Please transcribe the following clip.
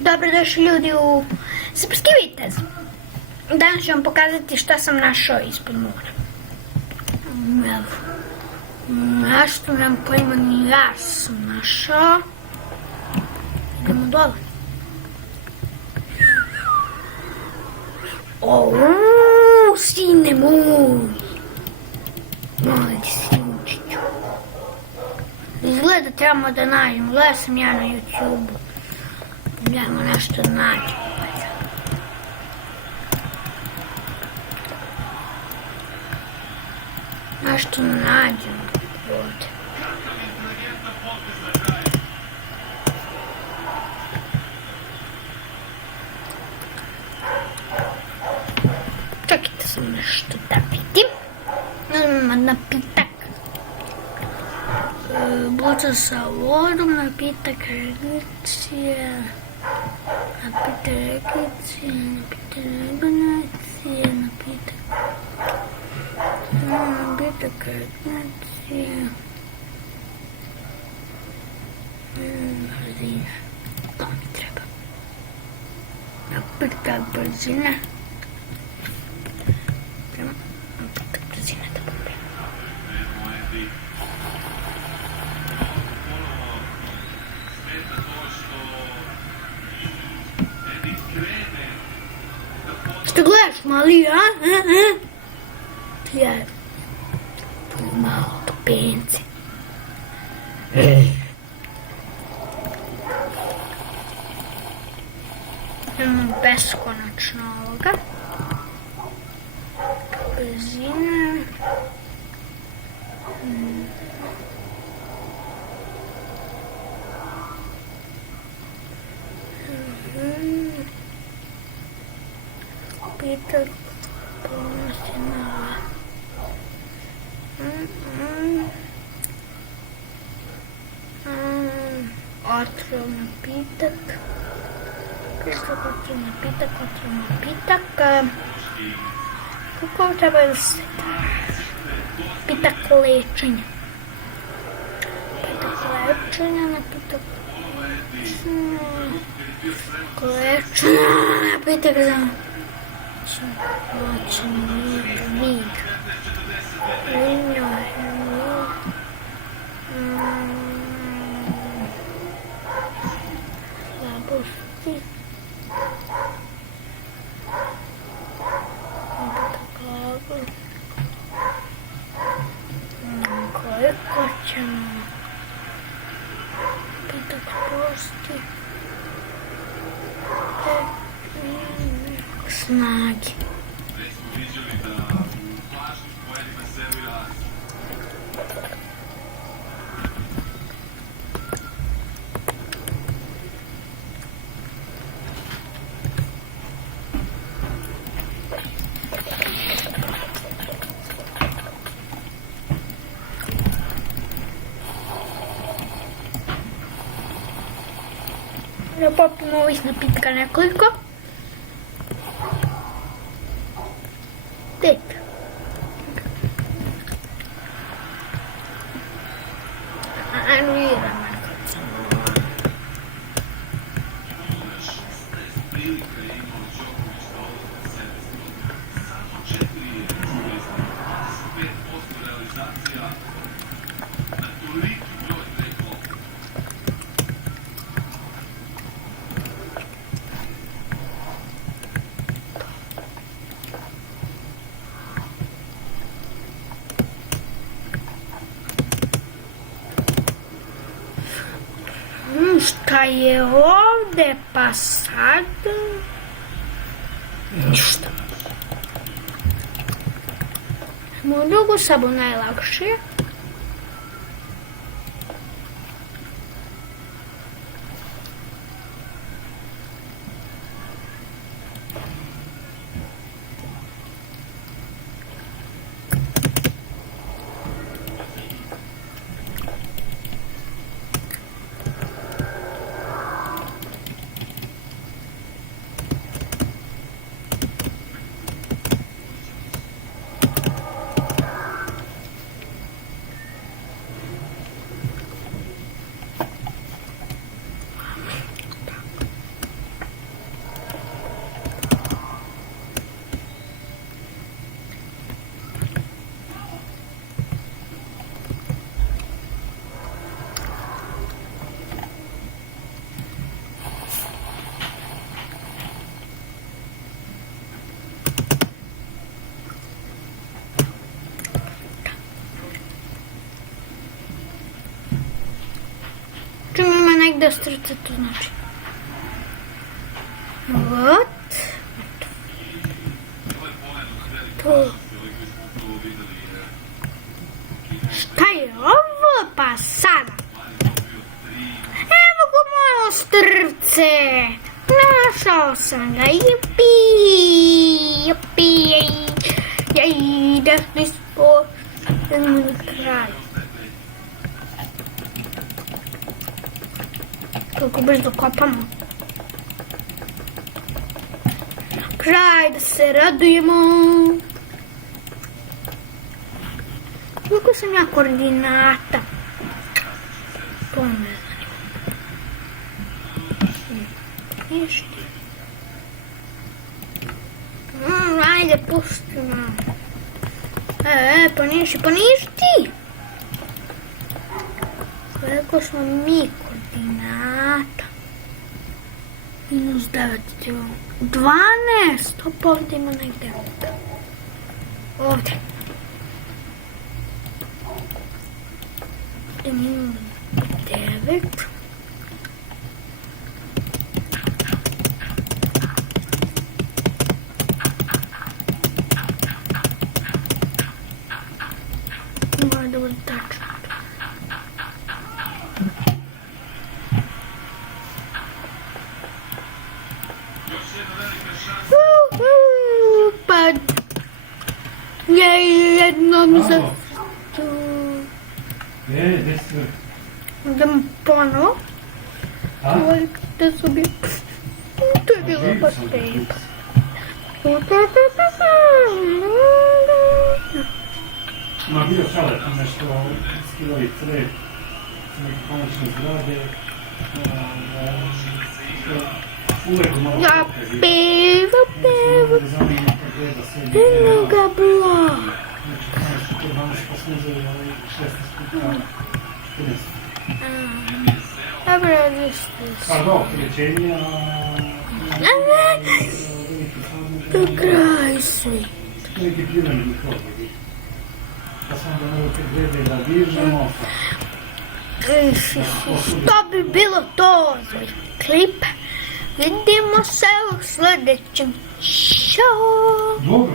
Dobrodošli ljudi u Srpski vitez. Danas ću vam pokazati šta sam našao ispod mora. Nešto nam pojma ni ja sam našao. Idemo dole. Sine moj. Moj sinčiću. Izgleda trebamo da nađemo. Gledao sam ja na YouTube-u. Idemo nešto da nađemo. Nešto nađemo ovdje. Čekajte sam nešto da vidim. Napitak. Boca sa vodom, napitak regicije. Napitak regicije, napitak regicije, napitak regicije. Brzina. To mi treba. Napitak brzina. Napitak brzina da popijemo. Što gledaš, mali, a? Ja, malo topence. Imamo beskonačno ovoga. Brzina. Pitak ponosi mala. Otrov napitak. Otrov napitak. Kako treba da se napitak lečenja. Napitak lečenja. Napitak za vid. Slabosti. Koliko ćemo pitak posti snagi. Da popimo ovih napitka nekoliko. Tek. Anuiramo kad sam šta je ovdje pa sad? Ništa. Moju drugu sobu najlakše. gde srce to znači. Вот. To. Šta je ovo? Pa sada. Evo ga moje srce. Našao sam ga. Jupi. Jupi. Ja idem ispod kraj. Kako brzo kopamo. Kraj, da se radujemo. Koliko sam ja koordinata? To ne znam. Ništa. Ajde, pusti malo. Poništi. Koliko smo mi koordinata? -9. 12. Op, ovdje ima negdje. Ovdje. Imamo 9. Mora da bude tačno. Pa jednom za... Gdje si? Idem ponovo. Da su bi... To je bilo baš lijepo. Ma bio šalet, nešto skilovi cred, neke pomoćne zgrade, uvek malo Ja pevo. Eno ga bilo. Dobro, vište. Pardon, krećenja... Do kraj svi. Neki pljivani mikrofovi. Pa sam da mogu kad glede da dižemo. To bi bilo to za klip. Vidimo se u sljedećem show. Dobro.